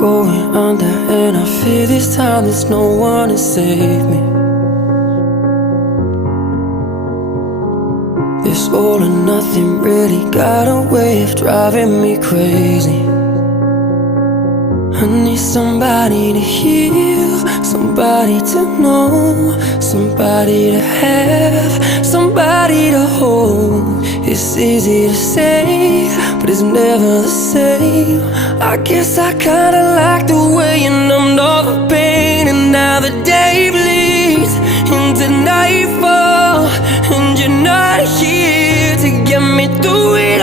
going under, and I fear this time there's no one to save me. This all or nothing really got a way of driving me crazy. I need somebody to heal, somebody to know, somebody to have, somebody to hold. It's easy to say, but it's never the same. I guess I kinda like the way you numbed all the pain, and now the day bleeds into nightfall, and you're not here to get me through it